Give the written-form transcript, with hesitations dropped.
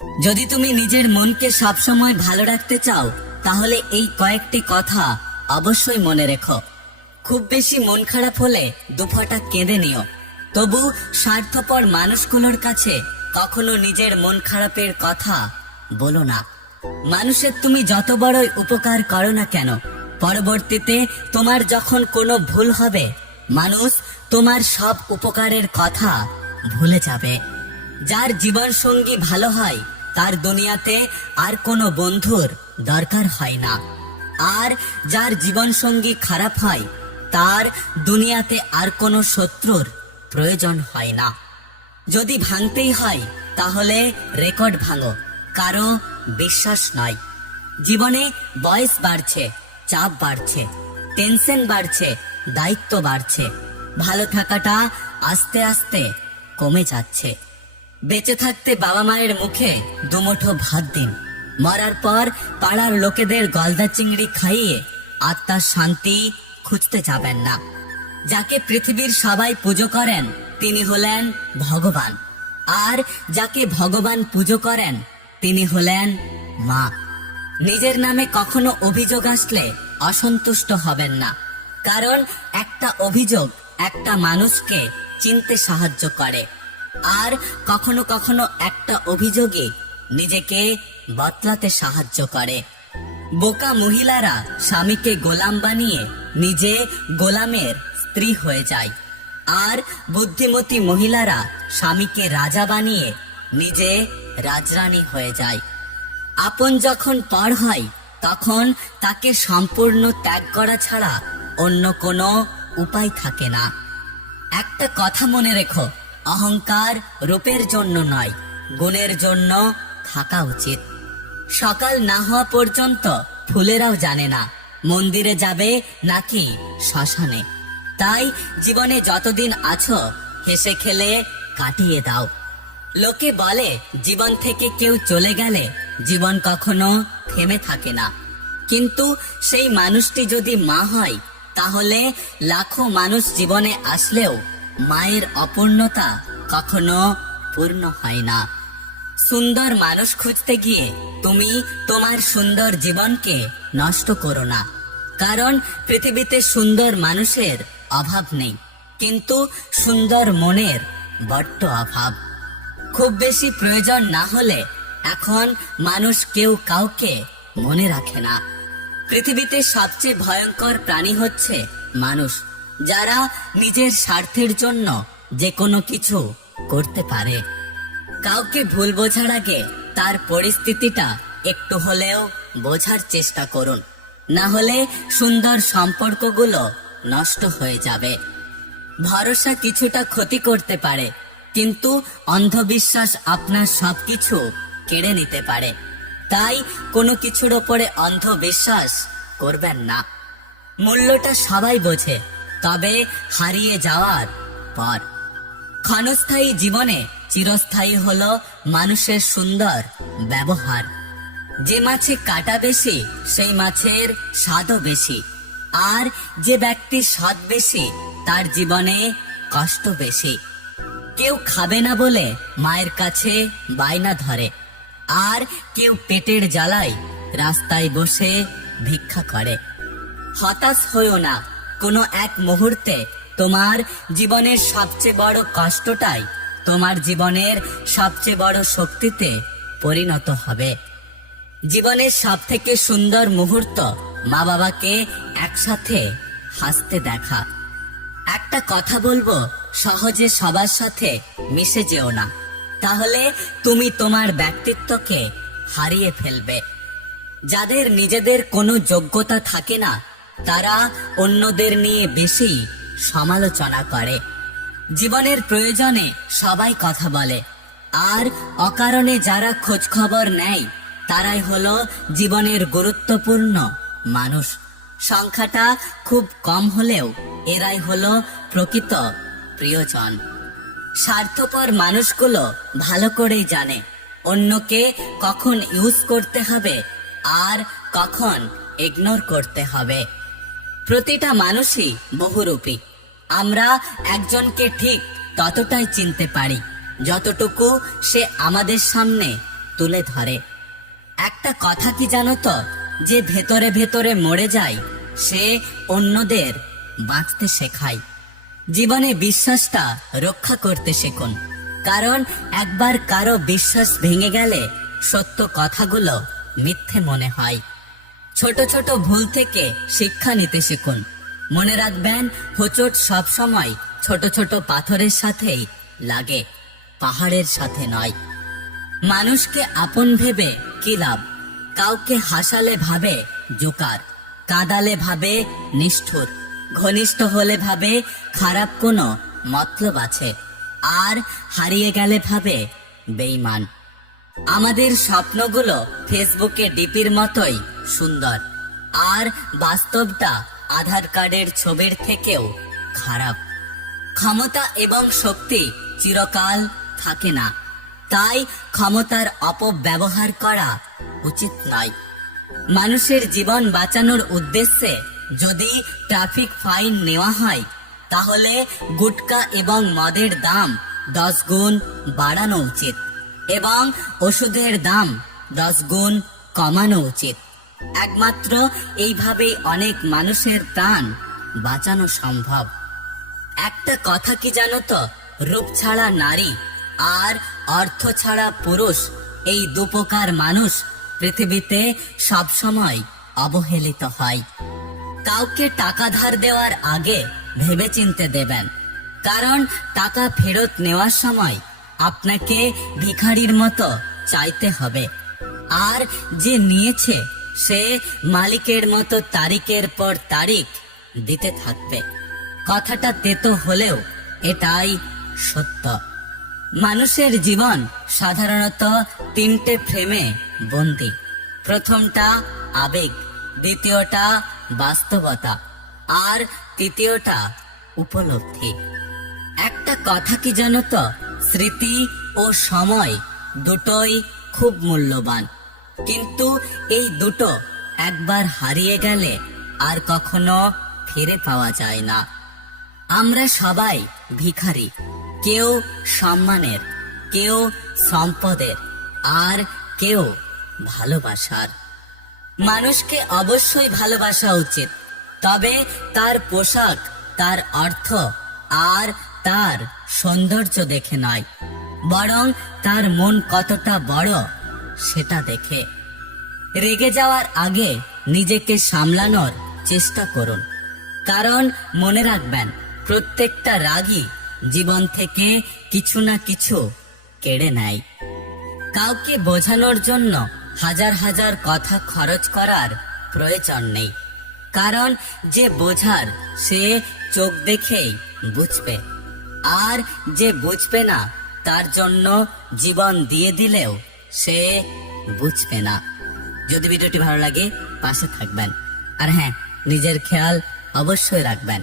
যদি তুমি নিজের মনকে সবসময় ভালো রাখতে চাও তাহলে এই কয়েকটি কথা অবশ্যই মনে রেখো। খুব বেশি মন খারাপ হলে দুফোঁটা কেঁদে নিও, তবু স্বার্থপর মানুষগুলোর কাছে কখনো নিজের মন খারাপের কথা বলো না। মানুষের তুমি যত বড়ই উপকার করো না কেন, পরবর্তীতে তোমার যখন কোনো ভুল হবে মানুষ তোমার সব উপকারের কথা ভুলে যাবে। যার জীবন সঙ্গী ভালো হয় তার দুনিয়াতে আর কোনো বন্ধুর দরকার হয় না, আর যার জীবন সঙ্গী খারাপ হয় তার দুনিয়াতে আর কোনো শত্রুর প্রয়োজন হয় না। যদি ভাঙতেই হয় তাহলে রেকর্ড ভাঙো, কারো বিশ্বাস নয়। জীবনে বয়স বাড়ছে, চাপ বাড়ছে, টেনশন বাড়ছে, দায়িত্ব বাড়ছে, ভালো থাকাটা আস্তে আস্তে কমে যাচ্ছে। বেঁচে থাকতে বাবা মায়ের মুখে দুমুঠো ভাত দিন, মরার পর পাড়ার লোকেদের গলদা চিংড়ি খাইয়ে আত্মার শান্তি খুঁজতে যাবেন না। যাকে পৃথিবীর সবাই পুজো করেন তিনি হলেন ভগবান, আর যাকে ভগবান পুজো করেন তিনি হলেন মা। নিজের নামে কখনো অভিযোগ আসলে অসন্তুষ্ট হবেন না, কারণ একটা অভিযোগ একটা মানুষকে চিনতে সাহায্য করে, আর কখনো কখনো একটা অভিযোগই নিজেকে বদলাতে সাহায্য করে। বোকা মহিলারা স্বামীকে গোলাম বানিয়ে নিজে গোলামের স্ত্রী হয়ে যায়, আর বুদ্ধিমতী মহিলারা স্বামীকে রাজা বানিয়ে নিজে রাজরানী হয়ে যায়। আপন যখন পর হয় তখন তাকে সম্পূর্ণ ত্যাগ করা ছাড়া অন্য কোনো উপায় থাকে না। একটা কথা মনে রেখো, অহংকার রূপের জন্য নয়, গুণের জন্য থাকা উচিত। সকাল না হওয়া পর্যন্ত ফুলেরাও জানে না মন্দিরে যাবে নাকি শ্মশানে। তাই জীবনে যতদিন আছো হেসে খেলে কাটিয়ে দাও। লোকে বলে জীবন থেকে কেউ চলে গেলে জীবন কখনো থেমে থাকে না, কিন্তু সেই মানুষটি যদি মা হয় তাহলে লাখো মানুষ জীবনে আসলেও মায়ের অপূর্ণতা কখনো পূর্ণ হয় না। সুন্দর মানুষ খুঁজতে গিয়ে তুমি তোমার সুন্দর জীবনকে নষ্ট করো না, কারণ পৃথিবীতে সুন্দর মানুষের অভাব নেই, কিন্তু সুন্দর মনের বড্ড অভাব। খুব বেশি প্রয়োজন না হলে এখন মানুষ কেউ কাউকে মনে রাখে না। পৃথিবীতে সবচেয়ে ভয়ঙ্কর প্রাণী হচ্ছে মানুষ, যারা নিজের স্বার্থের জন্য যে কোনো কিছু করতে পারে। কাউকে ভুল বোঝার আগে তার পরিস্থিতিটা একটু হলেও বোঝার চেষ্টা করুন, না হলে সুন্দর সম্পর্কগুলো নষ্ট হয়ে যাবে। ভরসা কিছুটা ক্ষতি করতে পারে, কিন্তু অন্ধবিশ্বাস আপনার সবকিছু কেড়ে নিতে পারে। তাই কোনো কিছুর ওপরে অন্ধবিশ্বাস করবেন না। মূল্যটা সবাই বোঝে, তবে হারিয়ে যাওয়ার পর। ক্ষণস্থায়ী জীবনে চিরস্থায়ী হলো মানুষের সুন্দর ব্যবহার। যে মাছে কাঁটা বেশি সেই মাছের স্বাদও বেশি, আর যে ব্যক্তির স্বাদ বেশি তার জীবনে কষ্ট বেশি। কেউ খাবে না বলে মায়ের কাছে বায়না ধরে, আর কেউ পেটের জ্বালায় রাস্তায় বসে ভিক্ষা করে। হতাশ হইও না, কোনো এক মুহূর্তে তোমার জীবনের সবচেয়ে বড় কষ্টটাই তোমার জীবনের সবচেয়ে বড় শক্তিতে পরিণত হবে। জীবনের সব থেকে সুন্দর মুহূর্ত মা বাবাকে একসাথে হাসতে দেখা। একটা কথা বলবো, সহজে সবার সাথে মিশে যেও না, তাহলে তুমি তোমার ব্যক্তিত্বকে হারিয়ে ফেলবে। যাদের নিজেদের কোনো যোগ্যতা থাকে না তারা অন্যদের নিয়ে বেশি সমালোচনা করে। জীবনের প্রয়োজনে সবাই কথা বলে, আর অকারণে যারা খোঁজ খবর নেয় তারাই হলো জীবনের গুরুত্বপূর্ণ মানুষ। সংখ্যাটা খুব কম হলেও এরাই হলো প্রকৃত প্রিয়জন। স্বার্থপর মানুষগুলো ভালো করেই জানে অন্যকে কখন ইউজ করতে হবে আর কখন ইগনোর করতে হবে। প্রতিটা মানুষই বহুরূপী। আমরা একজনকে ঠিক ততটাই চিনতে পারি যতটুকু সে আমাদের সামনে তুলে ধরে। একটা কথা কি জানো তো, যে ভেতরে ভেতরে মরে যায় সে অন্যদের বাঁচতে শেখায়। জীবনে বিশ্বাসটা রক্ষা করতে শিখুন, কারণ একবার কারো বিশ্বাস ভেঙে গেলে সত্য কথাগুলো মিথ্যে মনে হয়। ছোট ছোট ভুল থেকে শিক্ষা নিতে শিখুন। মনে রাখবেন, হোঁচট সবসময় ছোট ছোট পাথরের সাথেই লাগে, পাহাড়ের সাথে নয়। মানুষকে আপন ভেবে কি লাভ? কাউকে হাসালে ভাবে জোকার, কাঁদালে ভাবে নিষ্ঠুর, ঘনিষ্ঠ হলে ভাবে খারাপ কোনো মতলব আছে, আর হারিয়ে গেলে ভাবে বেঈমান। আমাদের স্বপ্নগুলো ফেসবুকে ডিপির মতোই সুন্দর, আর বাস্তবটা আধার কার্ডের ছবির থেকেও খারাপ। ক্ষমতা এবং শক্তি চিরকাল থাকে না, তাই ক্ষমতার অপব্যবহার করা উচিত নয়। মানুষের জীবন বাঁচানোর উদ্দেশ্যে যদি ট্রাফিক ফাইন নেওয়া হয়, তাহলে গুটকা এবং মদের দাম 10 গুণ বাড়ানো উচিত এবং ওষুধের দাম 10 গুণ কমানো উচিত। একমাত্র এইভাবেই অনেক মানুষের প্রাণ বাঁচানো সম্ভব। একটা কথা কি জানো তো, রূপ ছাড়া নারী আর অর্থ ছাড়া পুরুষ, এই দুপ্রকার মানুষ পৃথিবীতে সবসময় অবহেলিত হয়। কাউকে টাকা ধার দেওয়ার আগে ভেবেচিন্তে দেবেন, কারণ টাকা ফেরত নেওয়ার সময় আপনাকে ভিখারির মতো চাইতে হবে, আর যে নিয়েছে সে মালিকের মতো তারিখের পর তারিখ দিতে থাকবে। কথাটা তেতো হলেও এটাই সত্য। মানুষের জীবন সাধারণত 3টে ফ্রেমে বন্দী। প্রথমটা আবেগ, দ্বিতীয়টা বাস্তবতা, আর তৃতীয়টা উপলব্ধি। একটা কথা কি জানো তো, স্মৃতি ও সময় দুটোই খুব মূল্যবান, কিন্তু এই দুটো একবার হারিয়ে গেলে আর কখনো ফিরে পাওয়া যায় না। আমরা সবাই ভিখারি, কেউ সম্মানের, কেউ সম্পদের, আর কেউ ভালোবাসার। মানুষকে অবশ্যই ভালোবাসা উচিত, তবে তার পোশাক, তার অর্থ আর তার সৌন্দর্য দেখে নয়, বরং তার মন কতটা বড় সেটা দেখে। রেগে যাওয়ার আগে নিজেকে সামলানোর চেষ্টা করুন, কারণ মনে রাখবেন, প্রত্যেকটা রাগই জীবন থেকে কিছু না কিছু কেড়ে নেয়। কাউকে বোঝানোর জন্য হাজার হাজার কথা খরচ করার প্রয়োজন নেই, কারণ যে বোঝার সে চোখ দেখেই বুঝবে, আর যে বুঝবে না তার জন্য জীবন দিয়ে দিলেও সে বুঝবে না। যদি ভিডিওটি ভালো লাগে পাশে থাকবেন, আর হ্যাঁ, নিজের খেয়াল অবশ্যই রাখবেন।